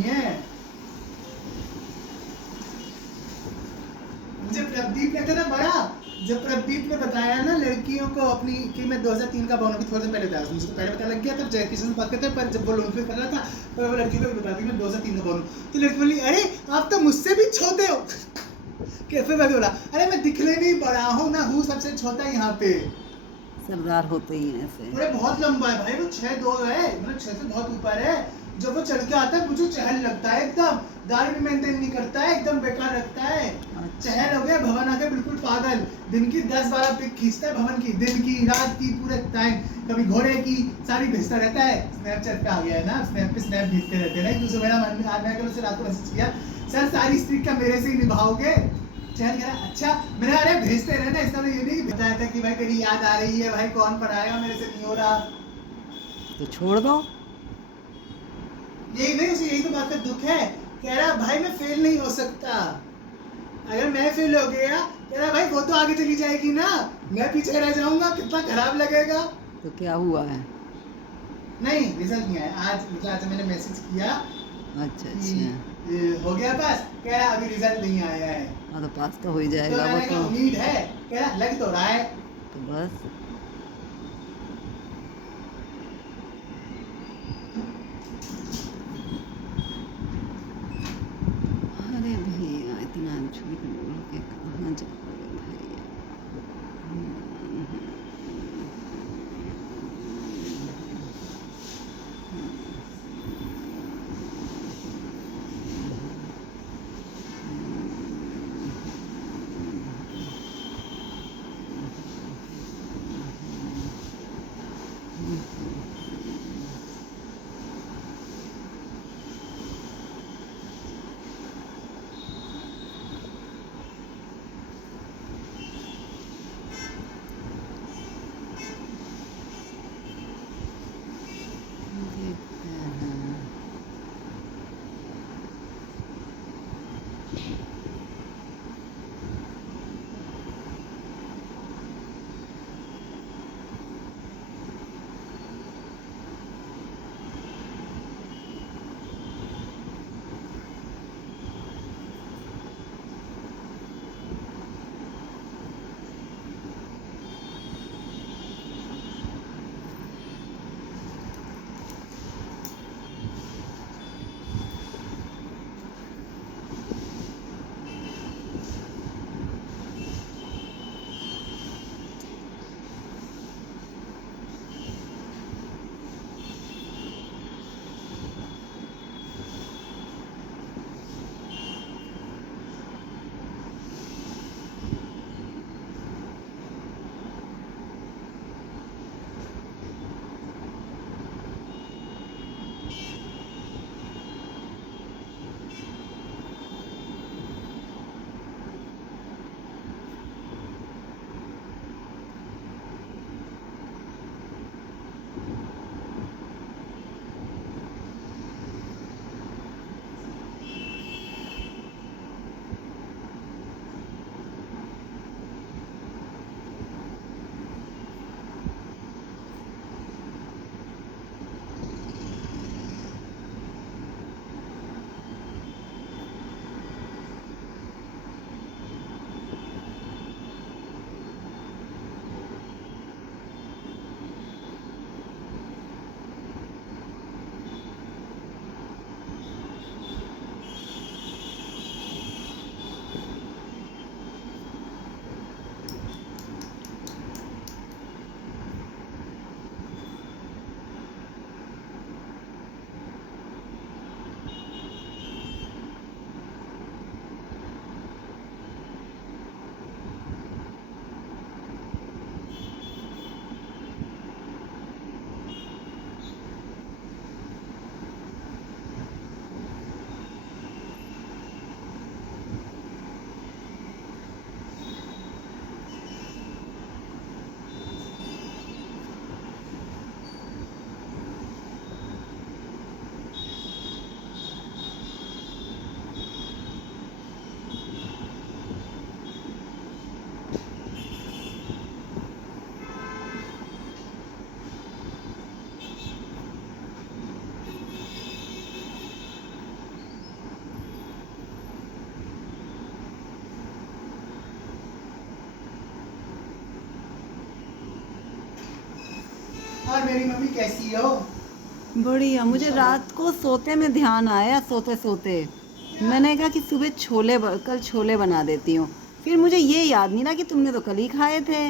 है। मुझे प्रदीप कहते ना बड़ा, जब प्रदीप ने बताया ना लड़कियों को अपनी कि मैं 2003 का बॉर्न, अभी थोड़े दिन पहले बताया, मुझे तो पहले पता लग गया था जय किशन से बात करते, पर जब वो लोन पे कर रहा था तो वो लड़की को भी बता दी मैं 2003 का बॉर्न, तो लड़की बोली अरे आप तो मुझसे भी छोटे हो। कैसे मैं बोला अरे मैं दिखने में ही बड़ा हूँ, मैं हूँ सबसे छोटा यहाँ पे। सरदार होते ही हैं ऐसे। अरे बहुत लंबा है भाई, वो 6'2" है, मतलब 6 से बहुत ऊपर है। जब वो चढ़ के आता है मुझे चहल लगता है एकदम, दाढ़ी भी मेंटेन नहीं करता है, एकदम बेकार रखता है। अच्छा। चहल हो गया, भवन आके बिल्कुल पागल, दिन की 10-12 पिक खींचता है भवन की, दिन की रात की पूरे टाइम, कभी घोड़े की सारी भेजता रहता है। स्नैपचैट पे आ गया है ना, स्नैप पे स्नैप भेजते रहते हैं। दूसरे मेरा मन में मैं कल उसे रात को मैसेज किया, सर सारी स्ट्रीक का मेरे से ही निभाओगे। चहल कह रहा अच्छा, मैंने अरे भेजते रहना, इसका तो ये नहीं बताया था कि भाई तेरी याद आ रही है, भाई कौन पढ़ाएगा, मेरे से नहीं हो रहा। तो छोड़ दो। यही नहीं, उसे यही तो बात का दुख है। कह रहा भाई मैं फेल नहीं हो सकता, अगर मैं फेल हो गया, कह रहा भाई वो तो आगे चली जाएगी ना, मैं पीछे रह जाऊंगा, कितना खराब लगेगा। तो क्या हुआ है? नहीं रिजल्ट नहीं आया आज, मतलब आज मैंने मैसेज किया अच्छा कि अच्छा। हो गया पास, कह रहा अभी रिजल्ट नहीं आया है। हाँ तो पास तो हो ही तो जाएगा वो मैंने तो। कहा उम्मीद है, कह रहा लग तो रहा है। तो बस। अरे भैया इतना झूठ बोल के कहाँ जाओगे भैया। और मेरी मम्मी कैसी हो? बढ़िया। मुझे रात को सोते में ध्यान आया, सोते सोते मैंने कहा कि सुबह कल छोले बना देती हूँ। फिर मुझे ये याद नहीं ना कि तुमने तो कल ही खाए थे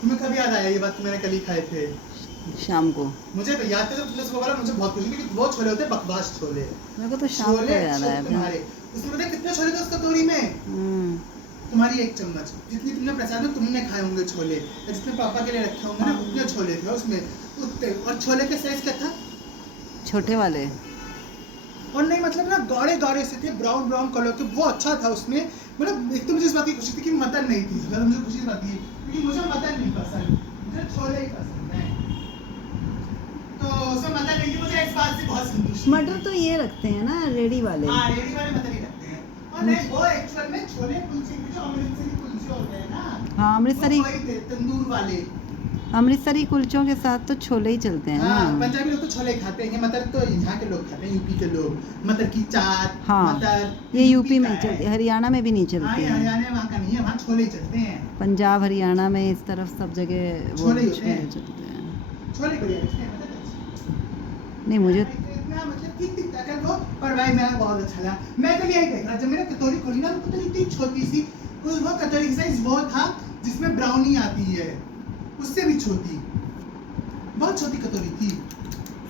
तुम्हें कब याद आया ये बात कि मैंने कल ही खाए थे? शाम को। मुझे तो याद था जब तुमने सुबह बोला, मुझे बहुत खुशी हुई क्योंकि वो छोले होते हैं बकवास छोले। मेरे को तो शाम को छोले याद आया था। तुम्हारे उसमें पता है कितने छोले थे उस कटोरी में? तुम्हारी एक चम्मच जितनी तुमने प्रसाद में तुमने खाए होंगे छोले, या जितने पापा के लिए रखे होंगे ना उतने छोले थे उसमें, उतने। और छोले का साइज क्या था? छोटे वाले। और नहीं मतलब ना गौड़े गौड़े से थे, ब्राउन ब्राउन कलर के, वो अच्छा था उसमें। मतलब एक तो मुझे इस बात की खुशी थी कि मटन नहीं थी, ज्यादा मुझे खुशी इस बात की क्योंकि मुझे मटन नहीं पसंद, मुझे छोले ही पसंद है। तो उसमें मटन नहीं थी, मुझे इस बात से बहुत संतुष्टि मटर थी। तो ये रखते हैं ना रेडी वाले। हाँ, रेडी वाले मटन ही रखते हैं। और नहीं, वो एक्चुअल में छोले कुलचे के जो अमृतसरी कुलचे होते हैं ना, हाँ, अमृतसरी। वो वही थे, तंदूर वाले। अमृतसरी कुलचों के साथ तो छोले ही चलते हैं हाँ, ना। पंजाबी लोग तो छोले खाते हैं, ये मटर तो यहाँ के लोग खाते हैं, यूपी के लोग। मटर की चाट, हाँ, मटर ये यूपी में का है। चलती है, हरियाणा में भी नहीं हाँ, चलती ये है। हरियाणा में वहाँ का नहीं है, वहाँ छोले ही चलते हैं। पंजाब हरियाणा में इस तरफ सब जगह वो छोले ही होते छोले हैं। चलते हैं। छोले बढ़िया लगते हैं, मतलब अच्छे। नहीं मुझे इतना मतलब ठीक ठाक है वो, पर भाई मेरा बहुत अच्छा लगा। मैं तो यही देख रहा, जब मैंने कटोरी खोली ना, वो तो इतनी छोटी सी, वो कटोरी का साइज वो था जिसमें ब्राउनी आती है, उससे भी छोटी, बहुत छोटी कटोरी थी।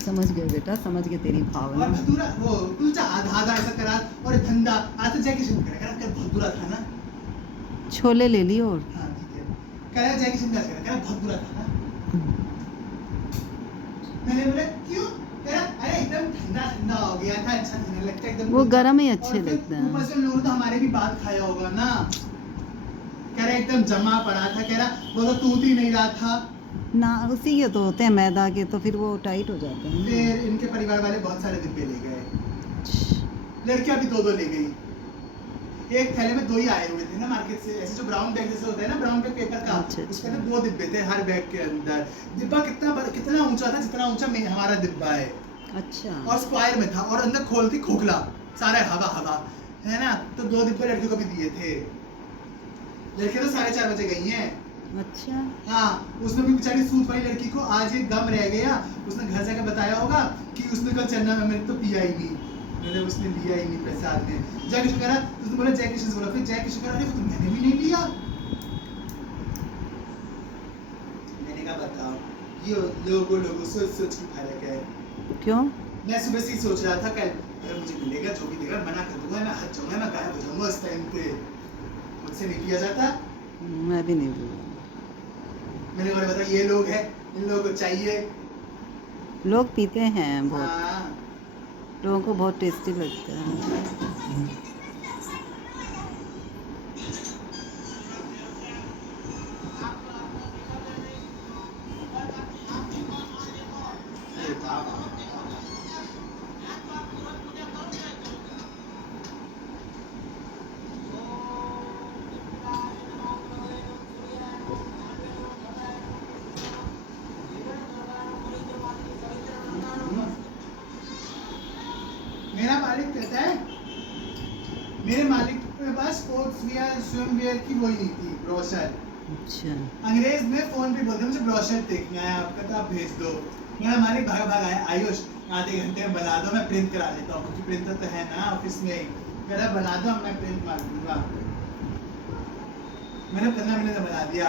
समझ गए बेटा, समझ गए तेरी और भावना। भटूरा वो कुलचा आधा आधा ऐसा करा, और ठंडा आज तो जैकी शुरू करेगा क्या भटूरा था ना। छोले ले ली और हाँ ठीक है, कह रहा जैकी शुरू करेगा क्या भटूरा था ना। मैंने बोला क्यों, कह रहा अरे एकदम ठंडा ठंडा हो गया था, अच्छा नहीं लगता एकदम। वो गरम ही अच्छे और फिर लगते हैं। ऊपर से लोग तो हमारे भी बाल खाया होगा ना, कह रहा एकदम जमा पड़ा था, कह रहा वो तो टूट ही नहीं रहा था। ना उसी के तो होते हैं मैदा के, तो फिर वो टाइट हो जाते हैं ना। फिर इनके परिवार वाले बहुत सारे डिब्बे ले गए, लड़कियां भी दो दो ले गई। एक थैले में दो ही आए हुए थे ना मार्केट से, ऐसे जो ब्राउन बैग जैसे होता है ना, ब्राउन बैग पेपर का, अच्छा, उसके अंदर दो डिब्बे थे हर बैग के अंदर। डिब्बा कितना ऊंचा था, जितना ऊंचा हमारा डिब्बा है। अच्छा। और स्क्वायर में था, और अंदर खोल थी खोखला, सारा हवा हवा है ना। तो दो डिब्बे लड़कियों को भी दिए थे। लड़कियां तो 4:30 बजे गई हैं। अच्छा। हाँ, उसमें भी बेचारी सूट वाली लड़की को आज एक गम रह गया, उसने घर जाकर बताया होगा कि उसने कल चन्ना में मैंने तो पिया ही नहीं, मैंने उसने लिया ही नहीं प्रसाद में। जय किशोर कह रहा, उसने बोला जय किशोर बोला, फिर जय किशोर कह रहा अरे वो तो मैंने भी नहीं लिया। मैंने कहा बताओ, ये लोगों सोच सोच की फर्क है। क्यों? मैं सुबह से ही सोच रहा था कल अगर मुझे मिलेगा जो भी देगा मना कर दूंगा, मैं हट जाऊंगा, मैं गायब हो जाऊंगा उस टाइम पे, मुझसे नहीं पिया जाता। मैं भी नहीं दूंगा। मैंने और बताया ये लोग हैं, इन लोगों को चाहिए। लोग पीते हैं बहुत, हाँ, लोगों को बहुत टेस्टी लगता है। अरे बाप रे। मेरा मालिक कहता है, मेरे मालिक के पास स्पोर्ट्स वियर स्विम वियर की वही नहीं थी, ब्रोशर। अच्छा। अंग्रेज में फोन पे बोलते मुझे ब्रोशर देखना है आपका, तो आप भेज दो। मेरा मालिक भाग भाग आया, आयुष आधे घंटे में बना दो, मैं प्रिंट करा लेता हूँ क्योंकि प्रिंटर तो है ना ऑफिस में। कह रहा बना दो, मैं प्रिंट मार दूंगा। मैंने 15 मिनट में बना दिया।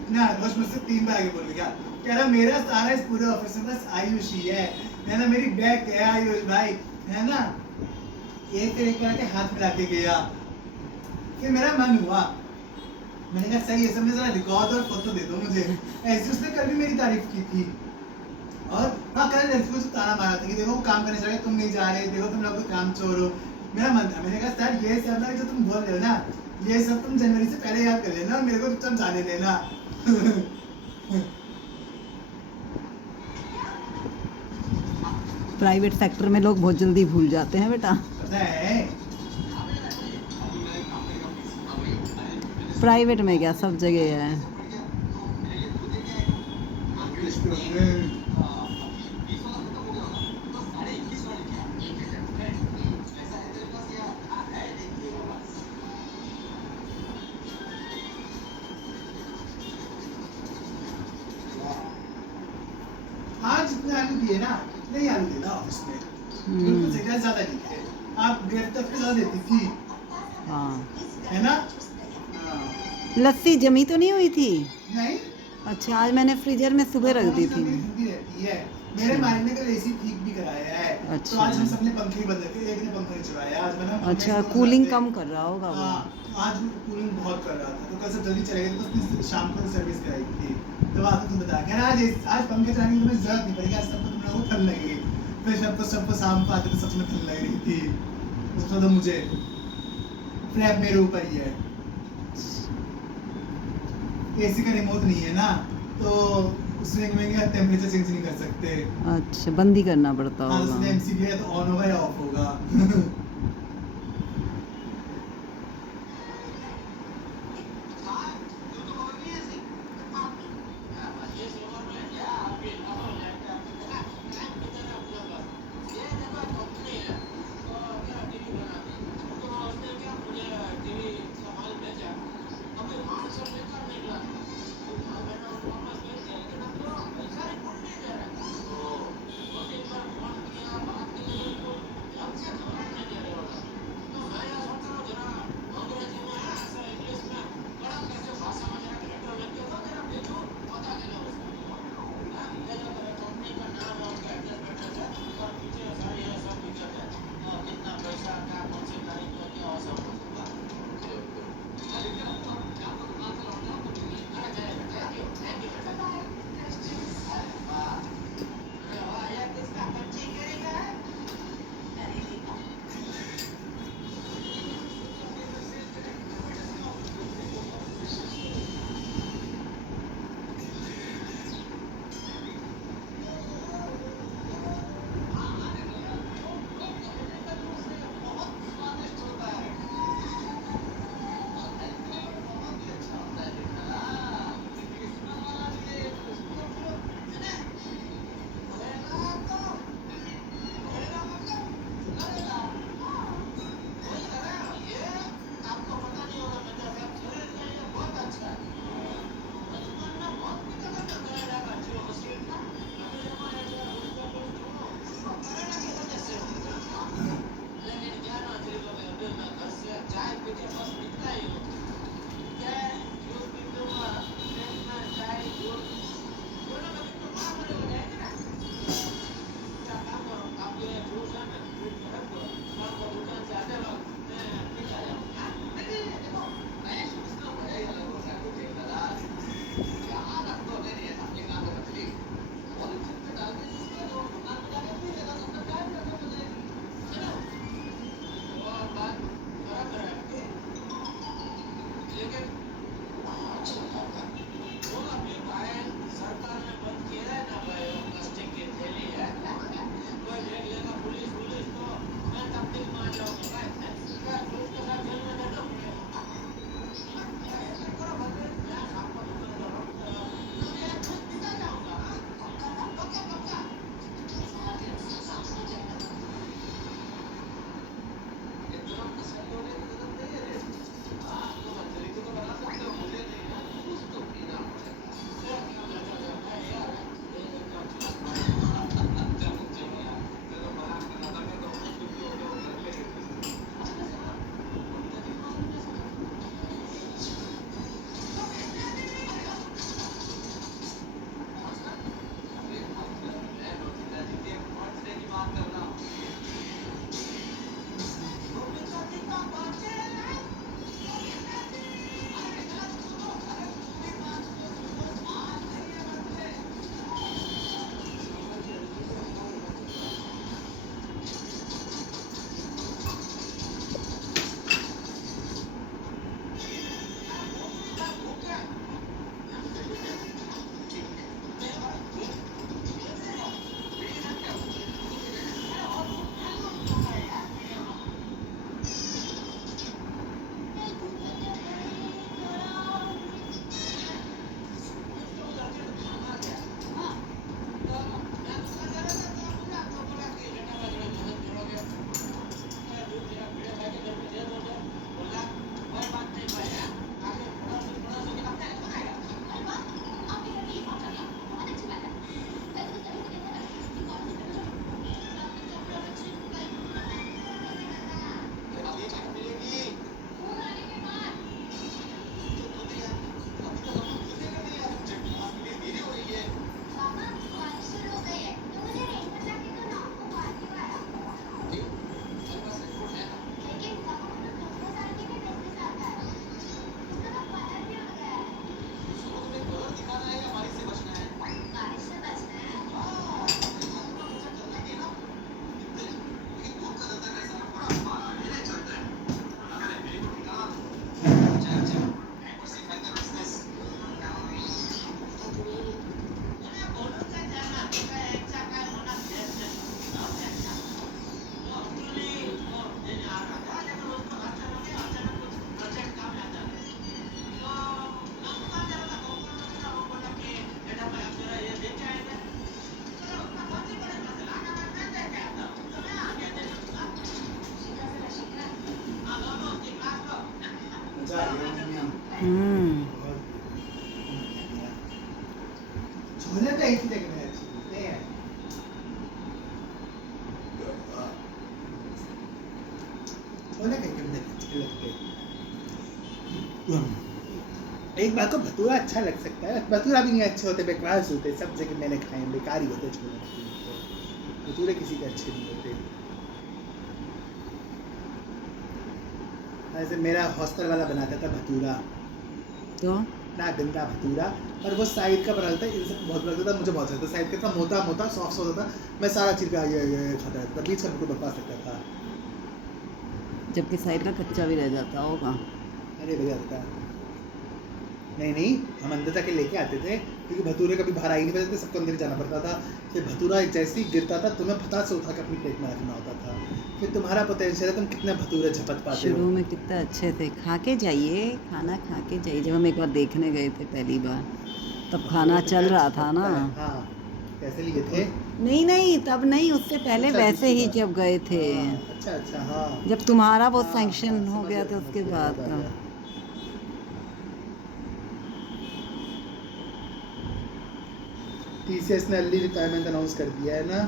इतना आयुष मुझसे 3 बार आगे बोल गया, कह रहा मेरा सारा इस पूरे ऑफिस में बस आयुष ही है ना, मेरी बैग है आयुष भाई, है ना। एक बार के हाथ मिला के गया, फिर मेरा मन हुआ, मैंने कहा सही है, सबने जरा रिकॉर्ड और फोटो दे दो मुझे। ऐसे उसने कल भी मेरी तारीफ की थी। और हाँ, कल लड़कियों से ताना मारा था कि देखो वो काम करने चले, तुम नहीं जा रहे, देखो तुम लोग तो काम चोर हो। मेरा मन था, मैंने कहा सर ये सब ना जो तुम बोल रहे हो ना, ये सब तुम जनवरी से पहले याद कर लेना और मेरे को तुम जाने देना। प्राइवेट सेक्टर में लोग बहुत जल्दी भूल जाते हैं बेटा। पता है, प्राइवेट में क्या, सब जगह है। है ना, नहीं आलू देना ऑफिस में, बिल्कुल सही, ज्यादा नहीं है, आप डेढ़ तक ज्यादा देती थी, हाँ। है ना? हाँ। लस्सी जमी तो नहीं हुई थी? नहीं, अच्छा, आज मैंने फ्रीजर में सुबह रख दी थी। मेरी ठंडी रहती है, मेरे मालिक ने कल एसी ठीक भी कराया है, तो आज हम अच्छा सबने पंखे ही बंद रखे, एक ने पंखा नहीं चलाया आज, मैंने अच्छा, कूलिंग कम कर रहा होगा वो। हाँ, आज कूलिंग बहुत कर रहा था, तो कल से जल्दी चले गए, तो उसने शाम को सर्विस कराई थी, तो आज तुम बता कह रहा आज पंखे चलाने की तुम्हें जरूरत नहीं पड़ेगी, आज सबको तुम लोगों को ठंड लगेगी, फिर सबको शाम को आते तो सबको ठंड लग रही थी, उसको तो मुझे फ्लैप मेरे ऊपर ही है, एसी का रिमोट नहीं है ना, तो उसमें टेम्परेचर चेंज नहीं कर सकते। अच्छा, बंद ही करना पड़ता हाँ, उसने होगा। एमसीबी है तो ऑन होगा या ऑफ होगा। मजा आ गया मम्मी। हम्म। छोले तो एक ही जगह में अच्छे मिलते हैं। छोले कहीं कहीं अच्छे लगते हैं। एक बात को भटूरा अच्छा लग सकता है, भटूरा भी नहीं अच्छे होते, बेकार होते, सब जगह मैंने खाए हैं, बेकार ही होते छोले भटूरे किसी के अच्छे नहीं होते। ऐसे मेरा हॉस्टल वाला बनाता था भटूरा, तो ना गंदा भटूरा, और वो साइड का बनाता था, इनसे बहुत लगता था, मुझे बहुत लगता था साइड का, इतना मोटा मोटा सॉफ्ट सॉफ्ट होता था, मैं सारा चीज का ये खाता रहता था, बीच का बिल्कुल बकवास लगता था। जबकि साइड का कच्चा भी रह जाता होगा। अरे भैया था, नहीं हम अंदर जाके लेके आते थे, क्योंकि भटूरे कभी बाहर आ ही नहीं पाते थे, सबको अंदर ही जाना पड़ता था। फिर भटूरा जैसे ही गिरता था तुम्हें फटाक से उठा के अपनी प्लेट में रखना होता था। फिर तुम्हारा पोटेंशियल है, तुम कितने भटूरे झपट पाते शुरू हो। में कितना अच्छे थे, खा के जाइए, खाना खा के जाइए। जब हम एक बार देखने गए थे पहली बार, तब खाना चल रहा था ना। हाँ, कैसे लिए थे? नहीं तब नहीं, उससे पहले अच्छा, वैसे ही दूसरी जब गए थे। हाँ, अच्छा हाँ, जब तुम्हारा वो हाँ, सैंक्शन हाँ, हो समझ गया था समझ उसके गया, बाद याद आ का। गया। TCS ने अर्ली रिटायरमेंट अनाउंस कर दिया है ना,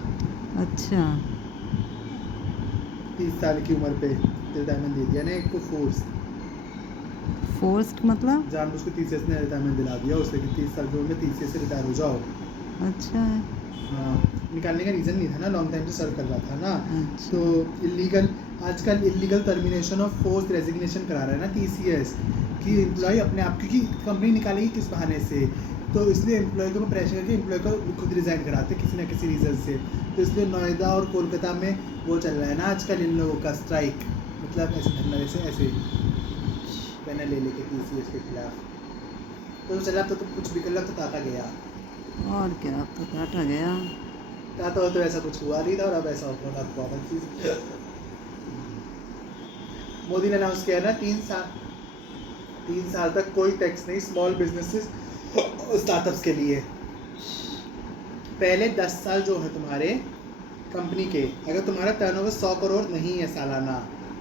अच्छा, 30 साल की उम्र पे रिटायरमेंट दे दिया ना एक को, फोर्स्ड मतलब? जानबूझ के TCS ने रिटायरमेंट दिला दिया उसे कि 30 साल की उम्र में TCS से रिटायर हो जाओ। अच्छा है। हाँ, निकालने का रीज़न नहीं था ना, लॉन्ग टाइम से सर्व कर रहा था ना, अच्छा। तो इलीगल, आजकल इलीगल टर्मिनेशन और फोर्स रेजिग्नेशन करा रहा है ना TCS, कि एम्प्लॉय अपने आप, क्योंकि कंपनी निकालेगी किस बहाने से, तो इसलिए एम्प्लॉय को प्रेशर करके एम्प्लॉय को खुद रिज़ाइन कराते किसी ना किसी रीज़न से। तो इसलिए नोएडा और कोलकाता में वो चल रहा है ना आजकल इन लोगों का स्ट्राइक, मतलब ऐसे धरना, ऐसे बैनर ले लेके TCS के खिलाफ। तो चला तो कुछ भी कर ला तो टाटा गया, और क्या, अब तो काटा गया। टाटा हो तो ऐसा कुछ हुआ नहीं था, और अब ऐसा होना कॉमन चीज़। मोदी ने अनाउंस किया ना 3 साल तक कोई टैक्स नहीं स्मॉल बिजनेसेस स्टार्टअप्स के लिए। पहले 10 साल जो है तुम्हारे कंपनी के, अगर तुम्हारा टर्नओवर 100 करोड़ नहीं है सालाना,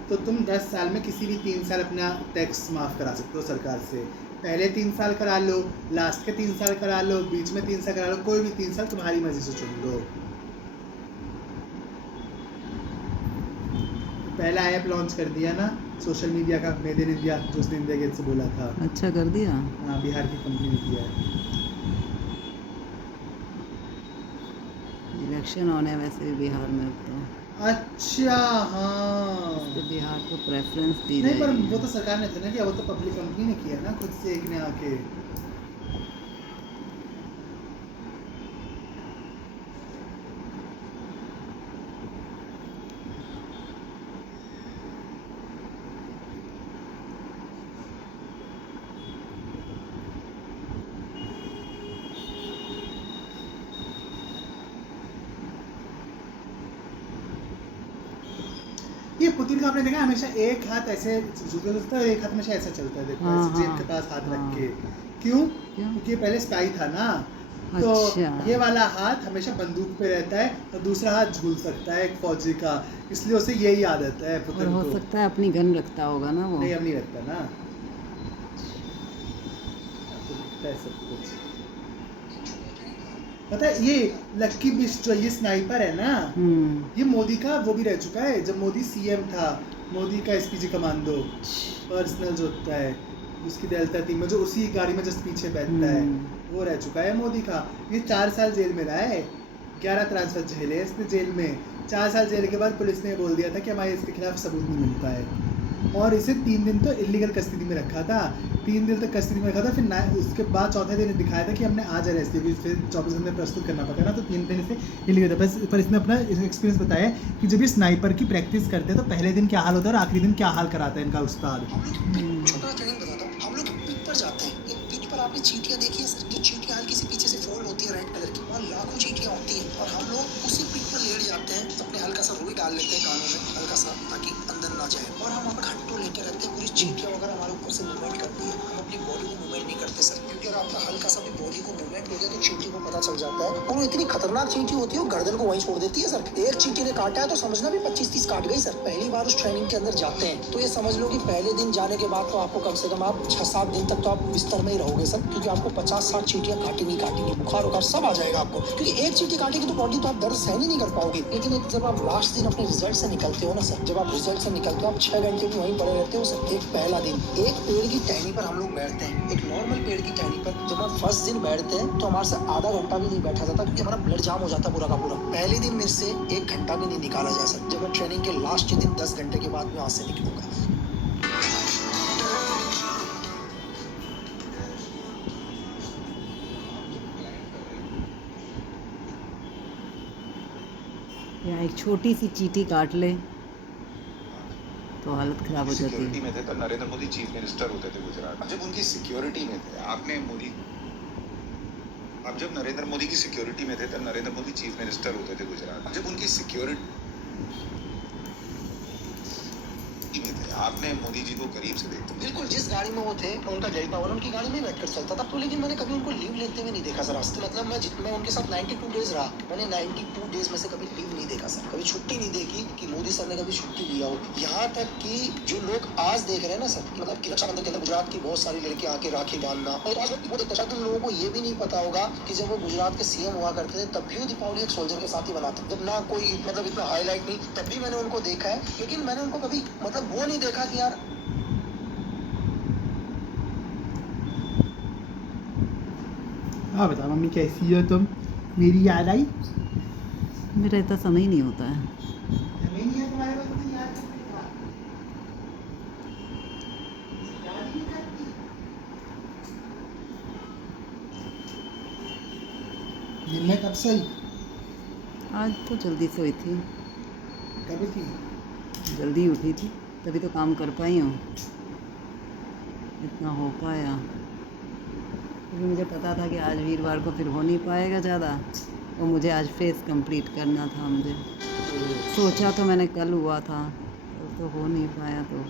तो तुम 10 साल में किसी भी 3 साल अपना टैक्स माफ़ करा सकते हो सरकार से। पहले 3 साल करा लो, लास्ट के 3 साल करा लो, बीच में 3 साल करा लो, कोई भी 3 साल तुम्हारी मर्जी से चुन लो। पहला ऐप लॉन्च कर दिया ना सोशल मीडिया का, मेड इन इंडिया, जो उसने इंडिया गेट से बोला था। अच्छा कर दिया। हाँ, बिहार की कंपनी ने किया है। इलेक्शन होने वैसे भी बिहार में अब तो, अच्छा हाँ, तो बिहार को प्रेफरेंस दी नहीं पर जाएगी। वो तो सरकार ने तो नहीं किया, वो तो पब्लिक कंपनी ने किया ना, खुद से एक ने आके। ये पुतिन का आपने देखा हमेशा एक हाथ ऐसे झुके होता है, एक हाथ हमेशा ऐसा चलता है, देखो हाँ, ऐसे जेब हाँ, के पास हाथ रख हाँ। के। क्यों? क्यों? क्योंकि ये पहले स्पाई था ना, तो अच्छा। ये वाला हाथ हमेशा बंदूक पे रहता है और दूसरा हाथ झूल सकता है एक फौजी का, इसलिए उसे यही आदत है और पुतिन हो को। सकता है अपनी गन रखता होगा ना वो। नहीं, अब नहीं रखता ना, तो दिखता है सब कुछ। पता है ये लक्की बिस्ट जो ये स्नाइपर है ना, ये मोदी का वो भी रह चुका है, जब मोदी CM था, मोदी का SPG कमांडो पर्सनल जो होता है, उसकी दलता टीम में जो उसी गाड़ी में जस्ट पीछे बैठता है, वो रह चुका है मोदी का। ये 4 साल जेल में रहा है, 11 ट्रांसफर झेले इसने जेल में। 4 साल जेल के बाद पुलिस ने बोल दिया था कि हमारे इसके खिलाफ सबूत नहीं मिलता है, और इसे 3 दिन तो इलीगल कस्टडी में रखा था, 3 दिन तक कस्टडी में रखा था। फिर उसके बाद चौथे दिन दिखाया था कि हमने आज अरेस्ट किया, फिर 24 घंटे प्रस्तुत करना पड़ता है ना, तो 3 दिन इसे इलीगल था। पर इसने अपना एक्सपीरियंस बताया कि जब ये स्नाइपर की प्रैक्टिस करते हैं तो पहले दिन क्या हाल होता है और आखिरी दिन क्या हाल कराता है इनका उस्ताद। छोटा ट्रेनिंग बताता हूँ, हम लोग पिच पर जाते हैं, एक पिच पर आपने चींटियां देखी है, जो चींटियां हल्की सी पीछे से फोल्ड होती है रेड कलर की, वहाँ लाखों चींटियां होती हैं, और हम लोग उसी पिच पर लेट जाते हैं, अपने हल्का सा रुई डाल लेते हैं कानों में हल्का सा, ताकि अंदर ना जाए। और हम वहाँ पर घंटों लेटे रहते हैं, पूरी चींटियां वगैरह हमारे ऊपर से मूवमेंट करती है, हम अपनी बॉडी को मूवमेंट नहीं करते सर, क्योंकि अगर आपका हल्का सा भी बॉडी को मूवमेंट हो गया तो चींटी को पता चल जाता है, और वो इतनी खतरनाक चींटी होती है, वो गर्दन को वहीं छोड़ देती है सर। एक चींटी ने काटा है तो समझना भी 25-30 काट गई सर। पहली बार उस ट्रेनिंग के अंदर जाते हैं तो ये समझ लो कि पहले दिन जाने के बाद तो आपको कम से कम आप 6-7 दिन तक तो आप बिस्तर में ही रहोगे सर, क्योंकि आपको 50-60 चींटियां काटेंगी, बुखार उखार सब आ जाएगा आपको, क्योंकि एक चींटी काटेगी तो बॉडी तो आप दर्द सहन ही नहीं कर पाओगे। लेकिन जब आप लास्ट दिन अपने रिजल्ट से निकलते हो ना सर, जब आप रिजल्ट से निकलते हो, आप 6 घंटे भी वहीं पड़े रहते हो सर। एक पहला दिन एक पेड़ की टहनी पर हम लोग बैठते हैं, एक नॉर्मल पेड़ की टहनी पर जब हम फर्स्ट दिन बैठते हैं तो हमारे से आधा घंटा भी नहीं बैठा जाता, क्योंकि हमारा ब्लड जाम हो जाता पूरा का पूरा। पहले दिन मेरे से 1 घंटा भी नहीं निकाला जा सकता। जब मैं ट्रेनिंग के लास्ट दिन 10 घंटे के बाद में वहां से निकलूंगा। या एक छोटी सी चींटी काट ले तो हालत खराब हो जाती सिक्योरिटी है। में थे तब नरेंद्र मोदी चीफ मिनिस्टर होते थे गुजरात। जब उनकी सिक्योरिटी में थे आपने मोदी, अब जब नरेंद्र मोदी की सिक्योरिटी में थे तब नरेंद्र मोदी चीफ मिनिस्टर होते थे गुजरात। जब उनकी सिक्योरिटी में थे आपने मोदी जी को करीब से देखा। बिल्कुल, जिस गाड़ी में वो थे उनका जय पावर उनकी गाड़ी में बैठकर चलता था। तो लेकिन मैंने कभी उनको लीव लेते हुए नहीं देखा सर। रास्ते मतलब मैं उनके साथ 92 डेज रहा, मैंने 92 डेज में से कभी लीव नहीं देखा सर, कभी छुट्टी नहीं देखी कि मोदी सर ने कभी छुट्टी लिया हो। यहाँ तक कि जो लोग आज देख रहे हैं ना सर, मतलब कि रक्षाबंधन के अंदर गुजरात की बहुत सारी लड़कियां आके राखी बांधना, और आज वो देखते शायद उन लोगों को ये भी नहीं पता होगा कि जब वो गुजरात के सीएम हुआ करते थे तब भी वो दीपावली एक सोल्जर के साथ ही बनाते, जब ना कोई मतलब इतना हाईलाइट नहीं, तब भी मैंने उनको देखा है। लेकिन मैंने उनको कभी मतलब वो नहीं देखा कि यार हाँ बता मम्मी कैसी हो तुम, मेरी याद आई? मेरा इतना समय ही नहीं होता है। हमें नहीं है तुम्हारे पास, मुझे याद करने का। याद ही नहीं करती। दिन में कब सोई? आज तो जल्दी सोई थी, कब थी? जल्दी उठी थी, तभी तो काम कर पाई हूँ, इतना हो पाया। क्योंकि मुझे पता था कि आज वीरवार को फिर हो नहीं पाएगा ज़्यादा, और मुझे आज फेस कंप्लीट करना था। मुझे सोचा तो मैंने कल हुआ था, तो हो नहीं पाया। तो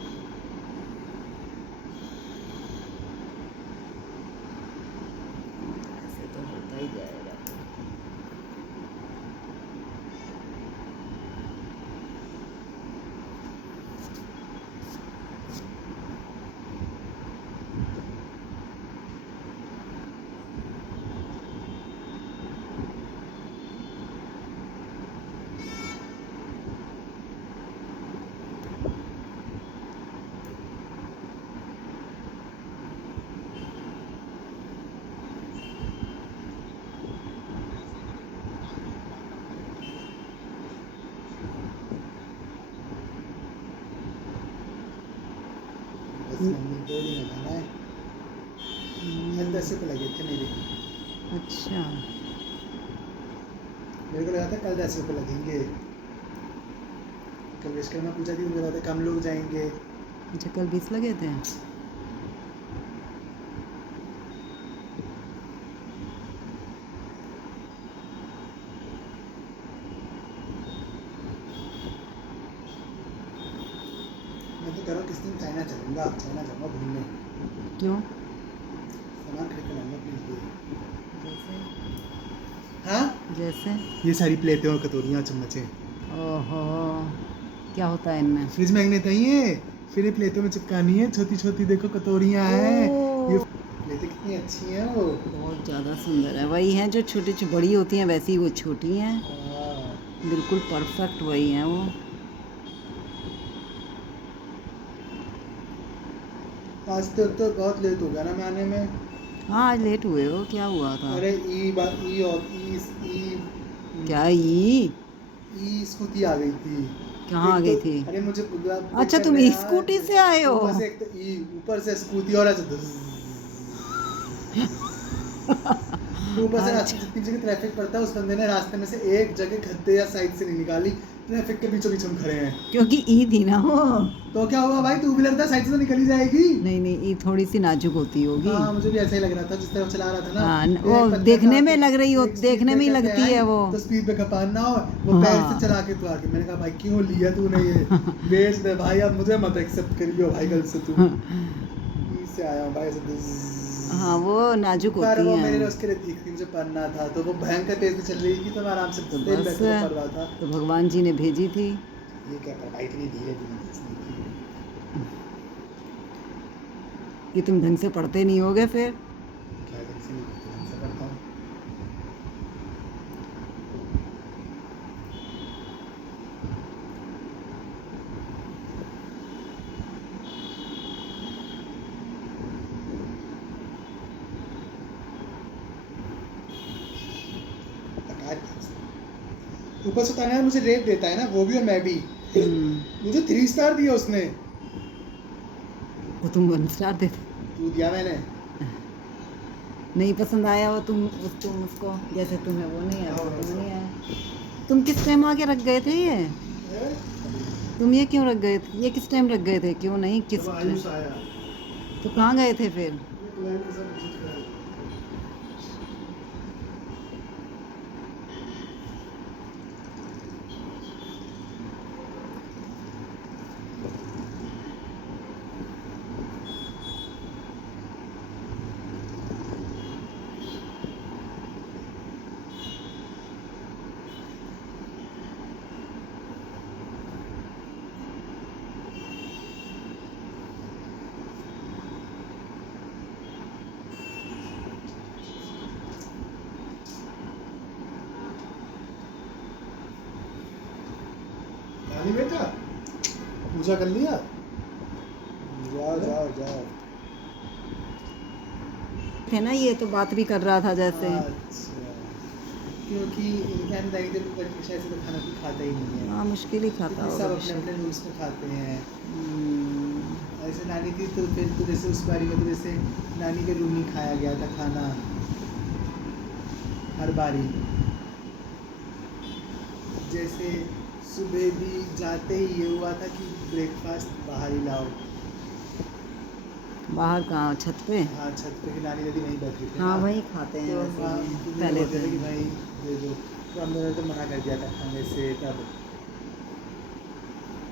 ऐसे तो होता ही जाएगा। बस मम्मी 2 दिन लगाना है, 10 रुपये लगे थे मेरे। अच्छा, मेरे को लगा था कल 10 रुपये लगेंगे। कल विश्वकर्मा पूजा थी, मुझे लगा था कम लोग जाएंगे। मुझे कल 20 लगे थे। मैं तो कह रहा हूँ किस दिन चाइना चलूँगा, चाइना जाऊँगा घूमने, क्यों? सामान खरीद कर लाऊंगा अपने लिए। जैसे हाँ, जैसे ये सारी प्लेटें और कटोरियाँ चम्मचें ओहो, क्या होता है इनमें? फ्रिज मैग्नेट है ये, फिर ये प्लेटों में चिपकानी है, छोटी छोटी देखो कटोरियाँ हैं। ये ओह, प्लेटें कितनी अच्छी हैं वो। बहुत ज़्यादा सुंदर है। वही हैं जो छोटी छोटी बड़ी होती हैं, वैसी वो छोटी हैं, हाँ, बिल्कुल परफेक्ट वही हैं वो। आज तक तो बहुत लेट हो गया ना मैं आने में। हाँ, आज लेट हुए हो, क्या हुआ था? अरे ई और क्या ई स्कूटी आ गई थी। कहाँ आ एक गई तो- थी? अरे मुझे अच्छा, तुम स्कूटी से आए हो? ऊपर से एक तो ऊपर से स्कूटी और ऐसे ऊपर से अच्छा। रास्ते जितनी जगह ट्रैफिक पड़ता है उस बंदे ने रास्ते में से एक जगह खड्डे या साइड से नहीं निकाली, ट्रैफिक के बीचों बीच हम खड़े हैं। क्योंकि ईद थी ना वो। तो क्या हुआ भाई, टू व्हीलर था साइड से तो निकली जाएगी। नहीं नहीं, ईद थोड़ी सी नाजुक होती होगी। हाँ मुझे भी ऐसा ही लग रहा था जिस तरफ चला रहा था ना। हाँ, एक वो पत्थर देखने था, में लग रही हो, एक speed देखने में ही breaker पे लगती आई, है वो। तो स्पीड पे खपान ना हो, वो पैर हाँ। से चला के तो आके मैंने कहा भाई क्यों लिया तूने ये, बेच दे भाई, अब मुझे मत एक्सेप्ट करियो भाई कल से तू। से आया हूँ भाई ऐसे हाँ वो नाजुक पर होती वो मेरे लिए हैं। उसके लिए ठीक थी, मुझे पढ़ना था तो वो भयंकर तेज से चल रही थी तो मैं आराम से तो तेज बस, बैठे पढ़ रहा था। तो भगवान जी ने भेजी थी। ये क्या कर भाई, इतनी धीरे धीरे भेजनी थी। कि तुम ढंग से पढ़ते नहीं होगे फिर। क्या ढंग से नहीं पढ़ते, ढंग से पढ़ता हूँ। ऊपर से तान्या मुझे रेट देता है ना, वो भी और मैं भी। मुझे 3 स्टार दिया उसने। वो तुम 1 स्टार देते। तू दिया मैंने। नहीं पसंद आया वो तुम उसको, जैसे तुम्हें वो नहीं आया, तुम्हें नहीं आया। तुम किस टाइम आके रख गए थे ये? तुम ये क्यों रख गए थे? ये किस टाइम रख गए थे? क्यों नहीं किस तो कहाँ गए थे फिर? नानी बेटा पूजा कर लिया? जाओ जाओ जाओ। थे ना, ये तो बात भी कर रहा था जैसे। अच्छा, क्योंकि इंसान दायरे में शायद से तो खाना भी खाता ही नहीं है। हाँ मुश्किल ही खाता क्योंकि होगा सब अपने विषय। अपने रूल्स में खाते हैं। हम्म, ऐसे नानी थी तो फिर तो जैसे उस बारी में तो जैसे नानी के रूम में खाया गया था खाना हर बारी। जैसे सुबह भी जाते ही ये हुआ था कि ब्रेकफास्ट बाहर ही लाओ। बाहर कहाँ, छत पे? हाँ छत पे की नानी दादी वहीं बैठी थी। हाँ ना। वही खाते हैं तो वैसे हाँ, भी, तो पहले बोलते थे कि थे। भाई दे दो, तो हम दोनों ने तो मना कर दिया था खाने से तब।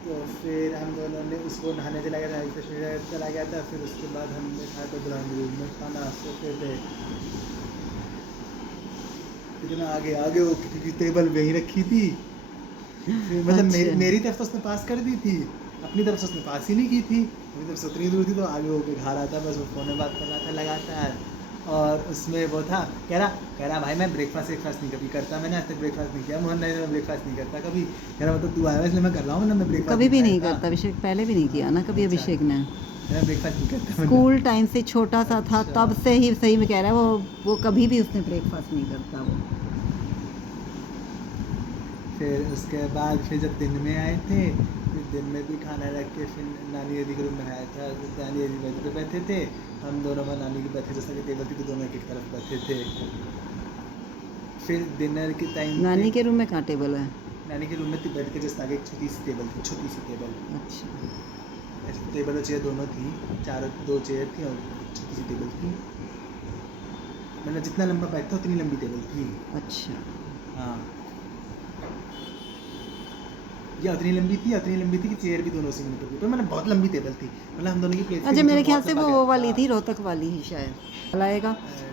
तो फिर हम दोनों ने उसको नहाने चला गया था, चला गया था, फिर उसके बाद हमने खाया तो ड्राइंग रूम में खाना सोते थे। इतना आगे आगे वो क्योंकि टेबल वहीं रखी थी। फिर मतलब अच्छा। मेरी तरफ से उसने पास कर दी थी, अपनी तरफ से उसने पास ही नहीं की थी। मेरी तरफ से उतनी दूर थी तो आगे होके खा रहा था, बस वो फ़ोन में बात कर रहा था लगातार। और उसमें वो था कह रहा भाई मैं ब्रेकफास्ट नहीं कभी करता, मैंने आज तक ब्रेकफास्ट नहीं किया, मोहन नहीं मैं ब्रेकफास्ट नहीं करता कभी। कह रहा मतलब तू आया इसलिए मैं कर रहा हूँ, मैं ब्रेकफास्ट कभी भी नहीं करता अभिषेक, पहले भी नहीं किया ना कभी अच्छा। अभिषेक ने। मैं ब्रेकफास्ट नहीं करता। स्कूल टाइम से छोटा सा था अच्छा। तब से ही, सही में कह रहा है वो कभी भी उसने ब्रेकफास्ट नहीं करता वो। फिर उसके बाद फिर जब दिन में आए थे, फिर दिन में भी खाना रख के फिर नानी दादी के रूम में आया था। नानी दादी बेड पे बैठे थे, हम दोनों में नानी की बैठे जैसा कि टेबल थी तो दोनों एक तरफ बैठे थे। फिर डिनर के टाइम नानी के रूम में कहाँ टेबल है? नानी के रूम में थी, बेड के जस्ट आगे एक छोटी सी टेबल थी, छोटी सी टेबल। अच्छा। ऐसे टेबल और चेयर दोनों थी, 2 चेयर थी और छोटी सी टेबल थी। मतलब जितना लंबा बैठ था उतनी लंबी टेबल थी। अच्छा। हाँ या उतनी लंबी थी कि चेयर भी दोनों उसी में पर मतलब बहुत लंबी टेबल थी, मतलब हम दोनों की प्लेट। अच्छा मेरे ख्याल से वो वाली थी, रोहतक वाली ही शायद लाएगा,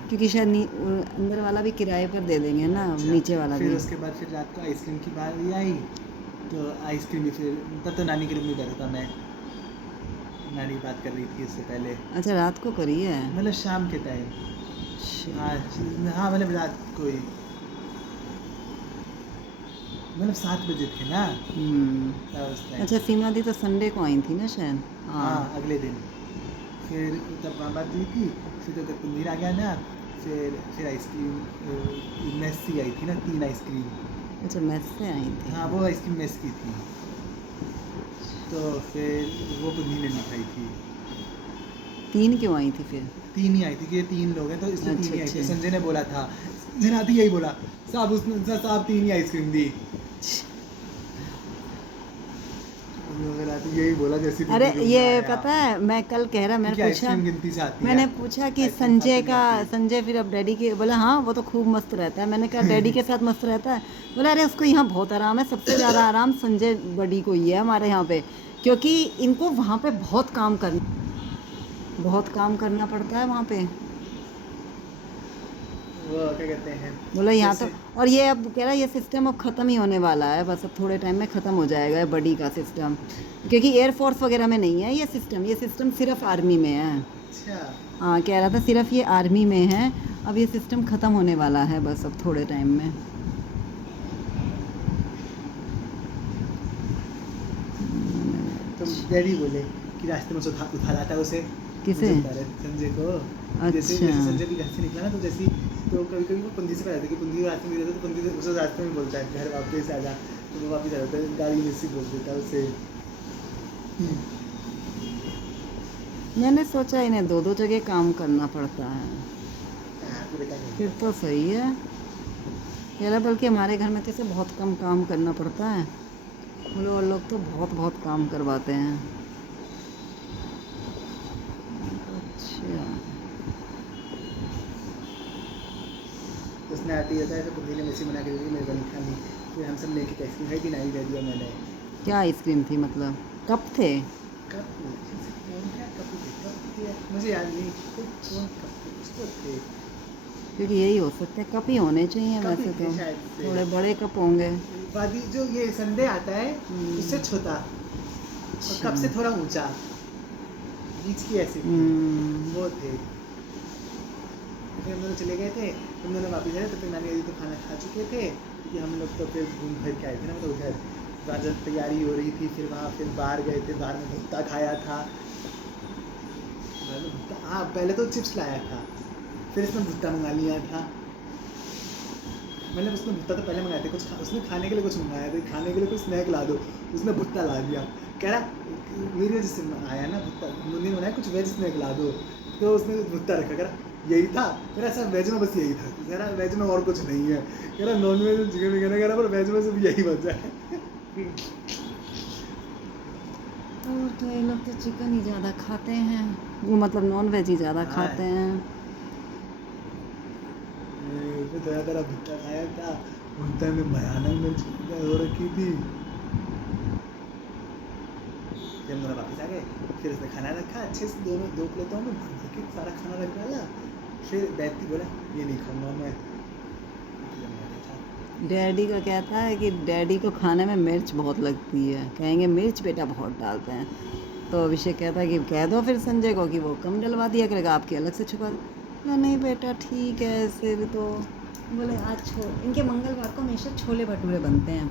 क्योंकि शायद अंदर वाला भी किराए पर दे देंगे ना, नीचे वाला फिर भी। उसके बाद फिर रात को आइसक्रीम की बारी आई, तो आइसक्रीम भी फिर तब तो नानी के रूम में बैठा था मैं, नानी बात कर रही थी उससे पहले। अच्छा रात को करी है? मतलब शाम के टाइम। अच्छा। हाँ मतलब रात को ही, मतलब 7 बजे थे ना उस टाइम। अच्छा सीमा दी तो संडे को आई थी ना शायद। हाँ अगले दिन फिर तब वहाँ बात हुई थी, फिर तो तुम्हीर आ गया ना, फिर आइसक्रीम मेस सी आई थी ना, 3 आइसक्रीम। अच्छा मेस से आई थी। हाँ वो आइसक्रीम मेस की थी, तो फिर वो पुन्नी ने नहीं खाई थी। 3 क्यों आई थी फिर? 3 ही आई थी कि ये 3 लोग हैं तो इसलिए 3 ही आई थी। अच्छा। संजय ने बोला था जनाती यही बोला, साहब उसने साहब 3 ही आइसक्रीम दी। यही बोला जैसे अरे ये पता है, मैं कल कह रहा, मैंने पूछा, आइसक्रीम गिनती से आती है। मैंने पूछा कि आइसक्रीम संजय खाते का, नहीं आती। संजय फिर अब डैडी के, बोला हाँ वो तो खूब मस्त रहता है। मैंने कहा डैडी के साथ मस्त रहता है? बोला अरे उसको यहाँ बहुत आराम है, सबसे ज़्यादा आराम संजय बड़ी को ही है हमारे यहाँ पे, क्योंकि इनको वहाँ पे बहुत काम करना पड़ता है वहाँ पे। वो क्या कहते हैं, बोला यहाँ तो, जैसे- और ये अब कह रहा है ये सिस्टम अब ख़त्म ही होने वाला है, बस अब थोड़े टाइम में ख़त्म हो जाएगा ये बड़ी का सिस्टम, क्योंकि एयरफोर्स वगैरह में नहीं है ये सिस्टम सिर्फ आर्मी में है। अच्छा हाँ कह रहा था सिर्फ ये आर्मी में है, अब ये सिस्टम ख़त्म होने वाला है बस अब थोड़े टाइम में। तो डैडी बोले कि रास्ते में से उठा लाता उसे। किसे? मुझे बता रहे थे, संजय को। जैसे अच्छा। जैसे संजय भी घर से निकला ना, तो जैसे तो कभी कभी वो पुंजी से पता था कि पुंजी रास्ते में रहता, तो पुंजी से उसे रास्ते में बोलता है घर वापस आ जा, तो वो वापस आ जाता है, गाड़ी में से बोल देता है उसे। मैंने सोचा इन्हें दो जगह काम करना पड़ता है, आपको बेटा नहीं। फिर तो सही है। कह रहा बल्कि हमारे घर में तो इसे बहुत कम काम करना पड़ता है, वो लोग तो बहुत काम करवाते हैं। अच्छा उसने आते ही होता है तो पुंजी ने मेसी बना के दे दी, मेरे को नहीं खानी। फिर हम सब लेके आइसक्रीम खाई थी, नहीं दे दिया मैंने। क्या आइसक्रीम थी, मतलब कप थे? कप थे, मुझे याद नहीं कौन कप थे, कुछ तो थे। क्योंकि यही हो सकता है, कप ही होने चाहिए कप ही वैसे थे तो, शायद से। थोड़े बड़े कप होंगे। वादी जो ये संडे आता है उससे छोटा और कप से थोड़ा ऊंचा, बीच की ऐसी थी, वो थे। फिर हम लोग चले गए थे, हम दोनों वापस आए तो फिर नानी दादी तो खाना खा चुके थे, कि हम लोग तो फिर घूम फिर के आए थे ना, मतलब उधर वहाँ जब तैयारी हो रही थी, फिर वहाँ फिर बाहर गए थे, बाहर में भुट्टा खाया था। हाँ पहले तो चिप्स लाया था, फिर इसने भुट्टा मंगा लिया था। मैंने उसने भुट्टा तो पहले मंगाया था, उसने खाने के लिए कुछ मंगाया था, खाने के लिए कुछ स्नैक ला दो, उसने भुट्टा ला दिया। कह रहा मेरी वजह से आया ना भुट्टा, मुन्नी ने बनाया कुछ वेज स्नैक ला दो, तो उसने भुट्टा रखा। कह रहा यही था, कह रहा सर वेज में बस यही था, कह रहा वेज में और कुछ नहीं है, कह रहा नॉन वेज में चिकन वगैरह, कह रहा पर वेज में सिर्फ यही बचा है। और तो ये लोग तो चिकन ही ज़्यादा खाते हैं, वो मतलब नॉन वेज ही ज़्यादा खाते हैं। उसने तरह तरह भुट्टा खाया था, भुट्टा में भयानक मिर्च हो रखी थी। फिर हम दोनों वापस आ गए, फिर उसने खाना रखा अच्छे से, दो प्लेटों में भर भर के सारा खाना रख डाला। फिर बैठती बोला ये नहीं खाऊंगा मैं। डैडी का कहता है कि डैडी को खाने में मिर्च बहुत लगती है, कहेंगे मिर्च बेटा बहुत डालते हैं, तो अभिषेक कहता है कि कह दो फिर संजय को कि वो कम डलवा दिया करेगा, आपकी अलग से छुपा दो। नहीं बेटा ठीक है, ऐसे भी तो बोले आज इनके मंगलवार को हमेशा छोले भटूरे बनते हैं,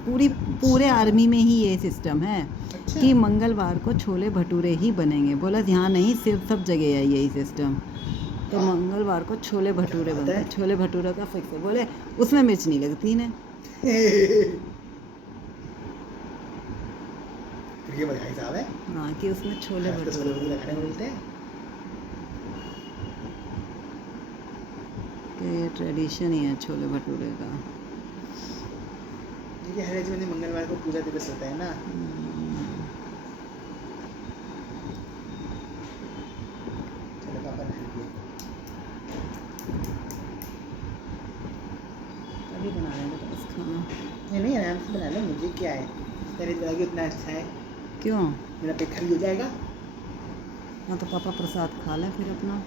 पूरे आर्मी में ही ये सिस्टम है कि मंगलवार को छोले भटूरे ही बनेंगे। बोला यहाँ नहीं, सिर्फ सब जगह है यही सिस्टम, तो मंगलवार को छोले भटूरे बनते हैं, छोले भटूरे का फिक्स है। बोले उसमें मिर्च नहीं लगती इन्हें। ये बधाई साहब है, हाँ कि उसमें छोले भटूरे खाने मिलते हैं। कि ये ट्रेडिशन ही है छोले भटूरे का। क्योंकि हर राज्य में मंगलवार को पूजा दिवस होता है ना। चलो पापा अभी बना रहे हैं बस खाना। ये नहीं आराम से बना लो, मुझे क्या है, तेरे बनाएगी उतना अच्छा है, क्यों? मेरा पेट खाली हो जाएगा। हाँ तो पापा प्रसाद खा लें फिर अपना,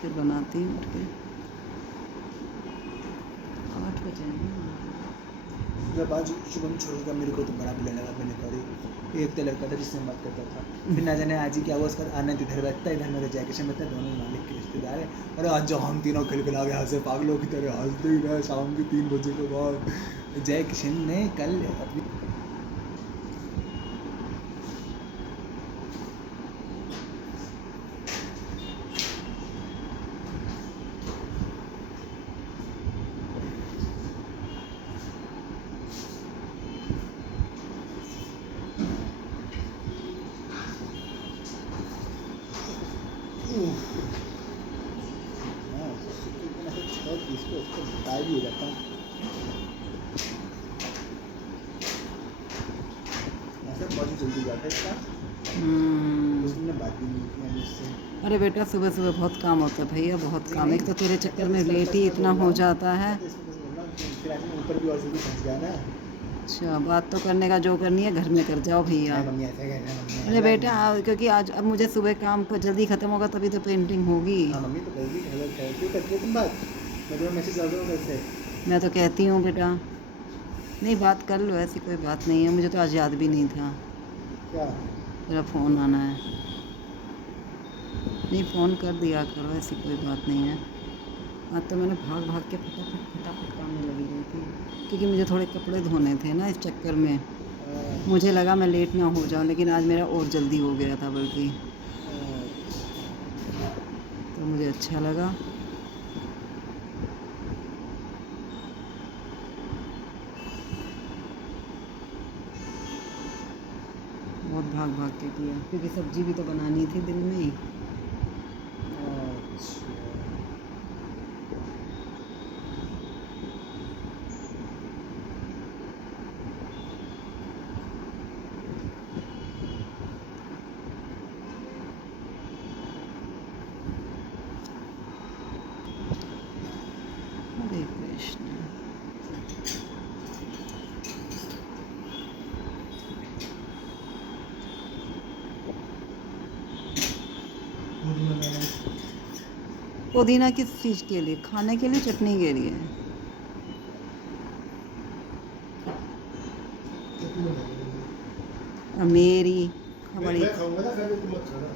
फिर बनाती हूँ उठ के। 8 बजे जब आज शुभम छोड़ेगा मेरे को तो बड़ा बुरा लगा। मैंने कहा एक तो लड़का था जिससे बात करता था, फिर ना जाने आज ही क्या हुआ, उसका आनंद इधर बैठता है, इधर मेरे जैकेशन बैठता है, दोनों मालिक के रिश्तेदार है। अरे आज जो हम तीनों खिलखिला के हंसे पागलों की तरह हंसते ही रहे शाम के 3 बजे के बाद। जैकेशन ने कल अपनी इसको टाइम हो जाता है। ऐसा बहुत जल्दी जाता है इसका। उसने बात भी नहीं की मुझसे। अरे बेटा सुबह सुबह बहुत काम होता है भैया, बहुत काम। एक तो तेरे चक्कर में लेट ही इतना हो जाता है। फिर आज मैं ऊपर भी और जल्दी पहुंच गया ना। अच्छा, बात तो करने का जो करनी है घर में कर जाओ भैया। मम्मी ऐसा कहना है, मम्मी अरे बेटा क्योंकि आज अब मुझे सुबह काम को जल्दी ख़त्म होगा तभी तो पेंटिंग होगी। हाँ मम्मी तो कहोगी हेलो क्यों करती हो तुम बात? मैं तुम्हें मैसेज डाल दूँगा कैसे? मैं तो कहती हूँ बेटा, नहीं बात कर लो, ऐसी कोई बात नहीं है। मुझे तो आज याद भी नहीं था क्या? तेरा फ़ोन आना है। नहीं फ़ोन कर दिया करो, ऐसी कोई बात नहीं है। आज तो मैंने भाग भाग के फटाफट काम में लगी रही थी क्योंकि मुझे थोड़े कपड़े धोने थे ना, इस चक्कर में मुझे लगा मैं लेट ना हो जाऊँ, लेकिन आज मेरा और जल्दी हो गया था बल्कि, तो मुझे अच्छा लगा। बहुत भाग भाग के किया क्योंकि सब्जी भी तो बनानी थी दिन में ही। हरे कृष्ण। पुदीना किस चीज़ के लिए? खाने के लिए, चटनी के लिए? अब मेरी बड़ी मैं खाऊंगा ना, फिर तुम मत खाना।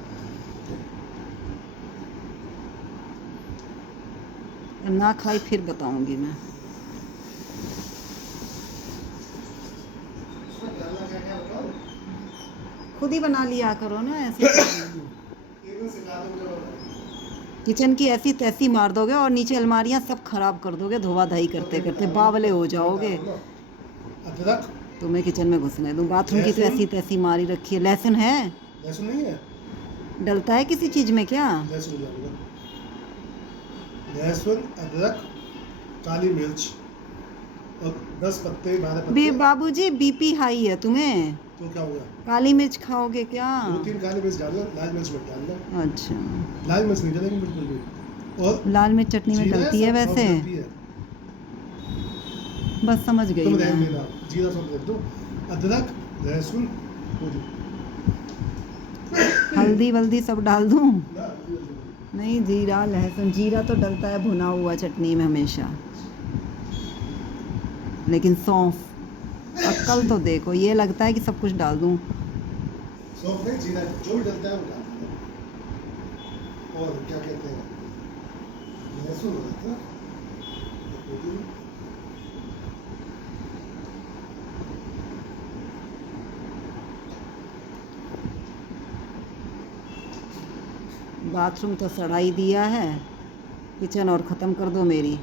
ना खाई फिर बताऊंगी मैं। उसमें डालना क्या क्या बताओ? खुद ही बना लिया करो ना ऐसे। ये तो सिखा दो मुझे बनाना। किचन की ऐसी तैसी मार दोगे और नीचे अलमारियां सब खराब कर दोगे, धोवा धाई करते करते बावले हो जाओगे। अदरक तुम्हें किचन में घुसने दूं? बाथरूम की तो ऐसी तैसी मारी रखी है। लहसुन है? लहसुन नहीं है? डलता है किसी चीज़ में क्या? लहसुन डालूंगा। लहसुन, अदरक, काली मिर्च और 10 पत्ते 12 पत्ते। बाबूजी बीपी हाई है तुम्हें? तो क्या होगा? काली मिर्च खाओगे क्या? 2-3 काली मिर्च डालना, लाल मिर्च मत डालना। अच्छा, लाल मिर्च नहीं डालेंगे बिल्कुल भी। और लाल मिर्च चटनी में जीरा डलती है सौंफ वैसे? डलती है। बस समझ गई तुम ध्यान मैं। देना, जीरा सौंफ रख दो, अदरक, लहसुन, हल्दी वल्दी सब डाल दूं? ना नहीं, जीरा लहसुन, जीरा तो डलता है भुना हुआ चटनी में हमेशा, लेकिन सौंफ, अक्ल तो देखो, ये लगता है कि सब कुछ डाल दूं। सौंफ नहीं, जीरा जो भी डलता है वो डाल दो। और क्या कहते हैं, लहसुन होता है, बाथरूम तो सड़ा ही दिया है, किचन और ख़त्म कर दो मेरी।